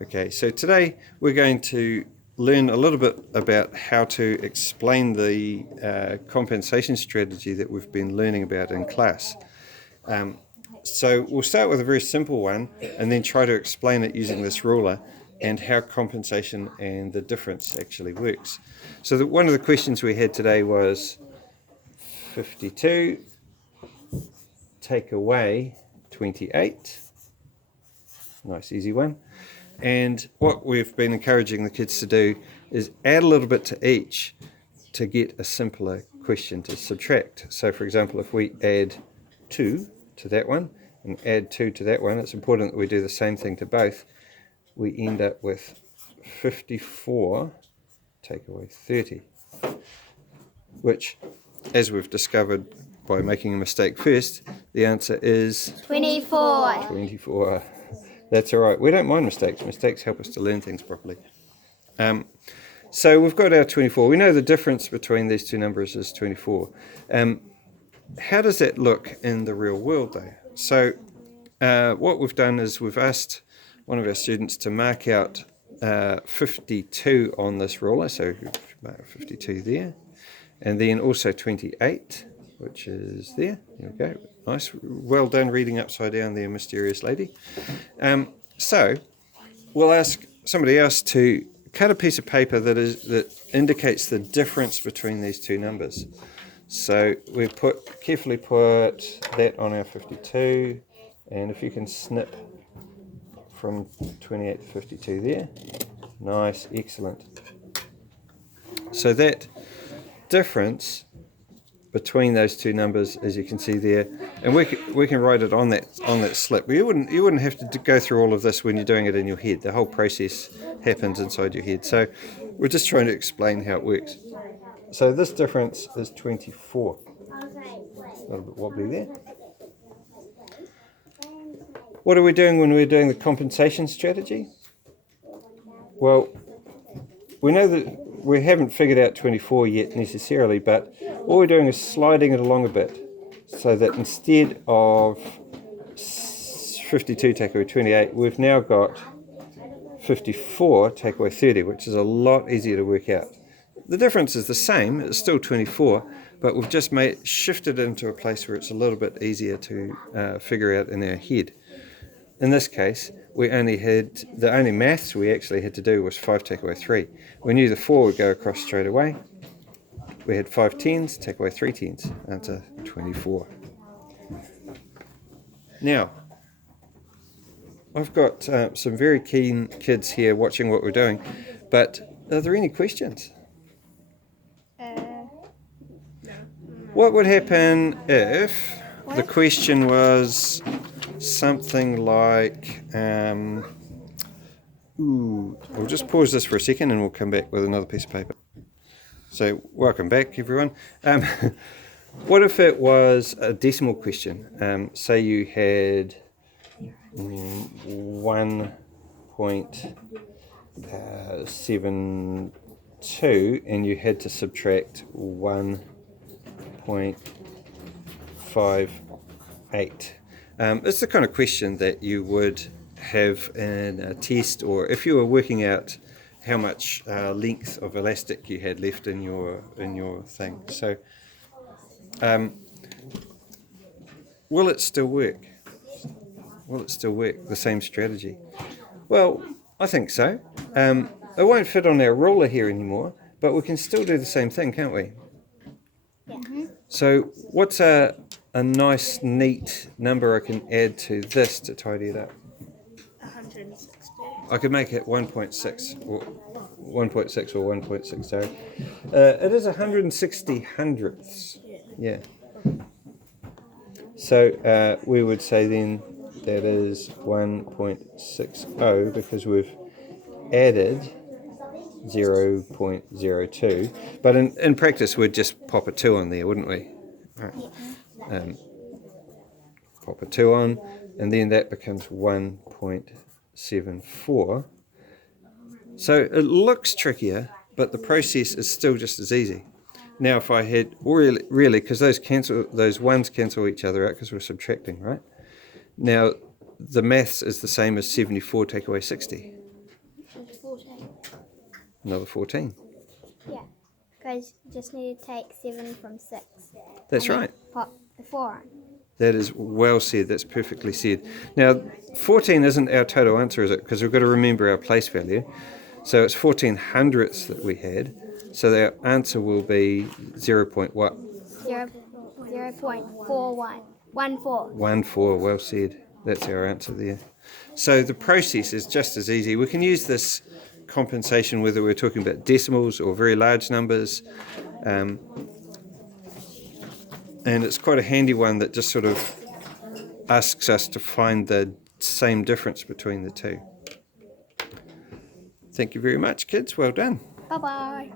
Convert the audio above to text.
Okay, so today we're going to learn a little bit about how to explain the compensation strategy that we've been learning about in class. So we'll start with a very simple one and then try to explain it using this ruler and how compensation and the difference actually works. So one of the questions we had today was 52 take away 28. Nice easy one. And what we've been encouraging the kids to do is add a little bit to each to get a simpler question to subtract. So for example, if we add 2 to that one and add 2 to that one, it's important that we do the same thing to both. We end up with 54 take away 30, which, as we've discovered by making a mistake first, the answer is 24. 24. That's all right. We don't mind mistakes. Mistakes help us to learn things properly. So we've got our 24. We know the difference between these two numbers is 24. How does that look in the real world, though? So what we've done is we've asked one of our students to mark out 52 on this ruler. So 52 there. And then also 28, which is there. There we go. Nice. Well done reading upside down there, mysterious lady. So we'll ask somebody else to cut a piece of paper that indicates the difference between these two numbers. So we carefully put that on our 52, and if you can snip from 28 to 52 there. Nice, excellent. So that difference between those two numbers, as you can see there, and we can write it on that slip. But you wouldn't have to go through all of this when you're doing it in your head. The whole process happens inside your head. So we're just trying to explain how it works. So this difference is 24. A little bit wobbly there. What are we doing when we're doing the compensation strategy? Well, we know that we haven't figured out 24 yet necessarily, but all we're doing is sliding it along a bit so that instead of 52 take away 28, we've now got 54 take away 30, which is a lot easier to work out. The difference is the same, it's still 24, but we've just shifted it into a place where it's a little bit easier to figure out in our head. In this case, the only maths we actually had to do was 5 take away 3. We knew the 4 would go across straight away. We had 5 tens, take away 3 tens, answer 24. Now, I've got some very keen kids here watching what we're doing, but are there any questions? No. What would happen if the question was something like, we'll just pause this for a second and we'll come back with another piece of paper. So welcome back, everyone. What if it was a decimal question? Say you had 1.72 and you had to subtract 1.58. It's the kind of question that you would have in a test, or if you were working out how much length of elastic you had left in your thing. So, will it still work? Will it still work, the same strategy? Well, I think so. It won't fit on our ruler here anymore, but we can still do the same thing, can't we? Yeah. So what's a nice, neat number I can add to this to tidy it up? 160. I could make it 1.6 or 1.60. It is 160 hundredths. Yeah. So we would say then that is 1.60 because we've added 0.02. But in practice, we'd just pop a 2 on there, wouldn't we? Right. Pop a 2 on, and then that becomes 1.74. So it looks trickier, but the process is still just as easy. Now, if I had really, because those ones cancel each other out because we're subtracting, right? Now, the maths is the same as 74 take away 60. Another 14. Yeah. Because you just need to take 7 from 6. That's and then right. Pop the 4 on. That is well said. That's perfectly said. Now, 14 isn't our total answer, is it? Because we've got to remember our place value. So it's 14 hundredths that we had. So our answer will be 0. What? 0.41. 14. 14. Well said. That's our answer there. So the process is just as easy. We can use this compensation whether we're talking about decimals or very large numbers. And it's quite a handy one that just sort of asks us to find the same difference between the two. Thank you very much, kids. Well done. Bye-bye.